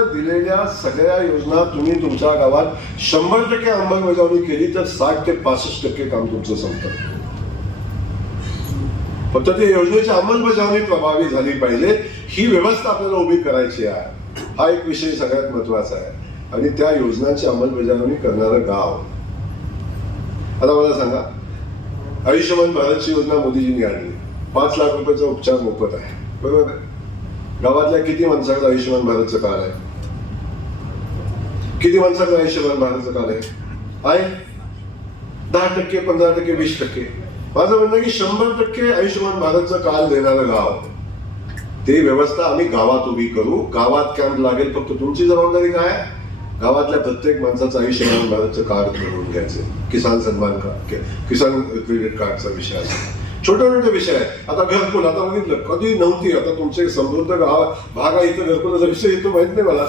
दिलेल्या सगळ्या योजना तुम्ही तुमच्या गावात शंभर टक्के अंमलबजावणी केली तर साठ ते पासष्ट टक्के काम तुमचं संपतं. फक्त ते योजनेची अंमलबजावणी प्रभावी झाली पाहिजे. ही व्यवस्था आपल्याला उभी करायची आहे. हा एक विषय सगळ्यात महत्त्वाचा आहे. आणि त्या योजनांची अंमलबजावणी करणारं गाव. आता मला सांगा आयुष्यमान भारतची योजना मोदीजींनी आणली. पाच लाख रुपयाचा उपचार मोफत आहे. बरोबर आहे. गावातल्या किती माणसाकडे आयुष्यमान भारतचं काळ आहे? किती माणसाकडे आयुष्यमान भारतचं काळ आहे? आहे? दहा टक्के पंधरा टक्के वीस टक्के. माझं म्हणणं आहे की शंभर टक्के आयुष्यमान भारतचं काल देणारं गाव. ते व्यवस्था आम्ही गावात उभी करू. गावात कॅम्प लागेल फक्त तुमची जबाबदारी काय आहे? गावातल्या प्रत्येक माणसाचं आयुष्यमान भारतचं कार्ड बनवून घ्यायचं. किसान सन्मान कार्ड किसान क्रेडिट कार्डचा विषय असेल छोटे छोटे विषय आहे आता घरकुल आता बघितलं कधी नव्हती. आता तुमचे समृद्ध गाव भाग आहे इथं घरकुलाचा विषय येतो माहीत नाही मला.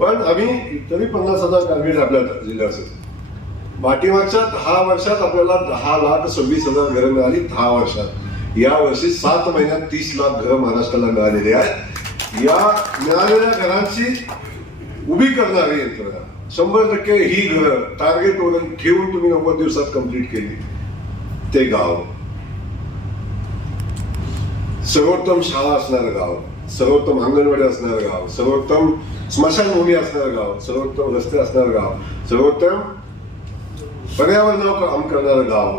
पण आम्ही तरी पन्नास हजार टार्गेट आपल्या जिल्ह्याचं पाठीमागच्या दहा वर्षात आपल्याला दहा लाख सव्वीस हजार घरं मिळाली दहा वर्षात. या वर्षी सात महिन्यात तीस लाख घरं महाराष्ट्राला मिळालेली आहेत. या मिळालेल्या घरांची उभी करणारी यंत्रणा. शंभर टक्के ही घरं टार्गेट वगैरे ठेवून तुम्ही नव्वद दिवसात कंप्लीट केली. ते गाव. सर्वोत्तम शाळा असणारं गाव सर्वोत्तम अंगणवाडी असणारं गाव सर्वोत्तम स्मशानभूमी असणारं गाव सर्वोत्तम रस्ते असणारं गाव सर्वोत्तम पर्यावरणावर काम करणारं गाव.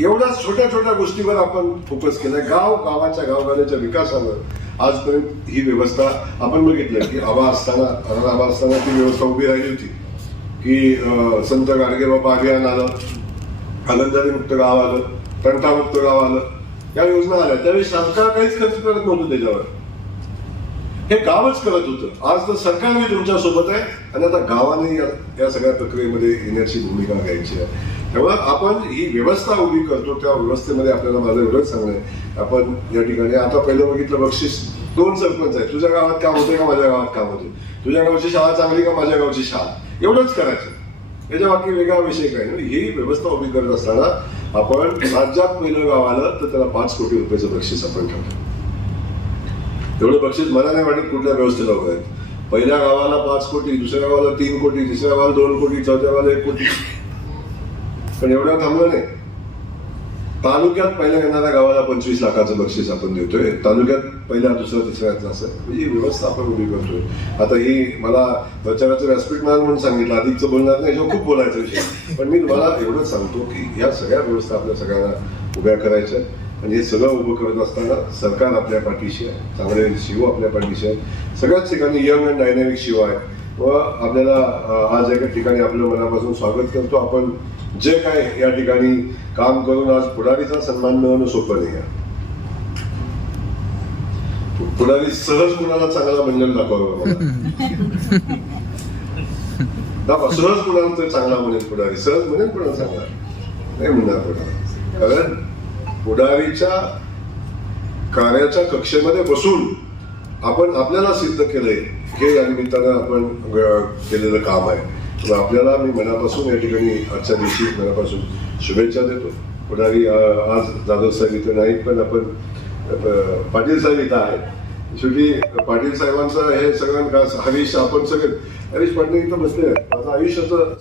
एवढ्या छोट्या छोट्या गोष्टीवर आपण फोकस केलाय. गाव गावाच्या गावगाड्याच्या विकासावर आजपर्यंत ही व्यवस्था आपण बघितलं की आवा असताना अनाथ आवा असताना ती व्यवस्था उभी राहिली होती. की संत गाडगे बाबा अभियान आलं आनंदाने मुक्त गाव आलं तंटामुक्त गाव आलं. या योजना आल्या. त्यावेळी सरकार काहीच खर्च करत नव्हतं त्याच्यावर. हे गावच करत होतं. आज तर सरकार मी तुमच्यासोबत आहे आणि आता गावाने या सगळ्या प्रक्रियेमध्ये येण्याची भूमिका घ्यायची आहे. तेव्हा आपण ही व्यवस्था उभी करतो. त्या व्यवस्थेमध्ये आपल्याला माझं एवढंच सांगणं आहे. आपण या ठिकाणी आता पहिलं बघितलं बक्षीस. दोन सरपंच आहे तुझ्या गावात काम होते का माझ्या गावात काम होते तुझ्या गावची शाळा चांगली का माझ्या गावची शाळा? एवढंच करायचं. याच्या बाकी वेगळा विषय काय? ही व्यवस्था उभी करत असताना आपण राज्यात पहिलं गाव आलं तर त्याला पाच कोटी रुपयाचं बक्षीस आपण ठेवलं. एवढं बक्षीस मला नाही वाटत कुठल्या व्यवस्थेला उभं आहेत पहिल्या गावाला पाच कोटी दुसऱ्या गावाला तीन कोटी तिसऱ्या गावाला दोन कोटी चौथ्या गावाला एक कोटी. पण एवढं थांबलं नाही. तालुक्यात पहिल्या येणाऱ्या गावाला पंचवीस लाखाचं बक्षीस आपण देतोय. तालुक्यात पहिल्या दुसऱ्या तिसऱ्याचं असं. म्हणजे व्यवस्था आपण उभी करतोय. आता ही मला प्रचाराचं व्यासपीठ मिळालं म्हणून सांगितलं. अधिकचं बोलणार नाही याच्यावर खूप बोलायचं विषय. पण मी तुम्हाला एवढंच सांगतो की ह्या सगळ्या व्यवस्था आपल्या सगळ्यांना उभ्या करायच्या आणि हे सगळं उभं करत असताना सरकार आपल्या पाठीशी आहे. चांगले शिव आपल्या पाठीशी आहेत. सगळ्याच ठिकाणी यंग अँड डायनॅमिक शिव आहे व आपल्याला आज एका ठिकाणी आपलं मनापासून स्वागत करतो. आपण जे काय या ठिकाणी काम करून आज पुढारीचा सन्मान मिळवणं सोपं नाही आहे. पुढारी सहज कुणाला चांगला म्हणलेलं दाखवावं दाखवा सहज कुणाला तरी चांगला म्हणेल पुढारी. सहज म्हणेल कुणाला चांगला? नाही म्हणणार पुढारी. कारण पुढारीच्या कार्याच्या कक्षेमध्ये बसून आपण आपल्याला सिद्ध केलंय. हे या निमित्तानं आपण केलेलं काम आहे. तर आपल्याला मी मनापासून या ठिकाणी आजच्या दिवशी मनापासून शुभेच्छा देतो. पुढारी आज जाधव साहेब इथं नाही पण आपण पाटील साहेब इथं आहेत. शेवटी पाटील साहेबांचं हे सगळ्यांना हरीश आपण सगळे हरीश पाटील इथं बसले माझं आयुष्याचं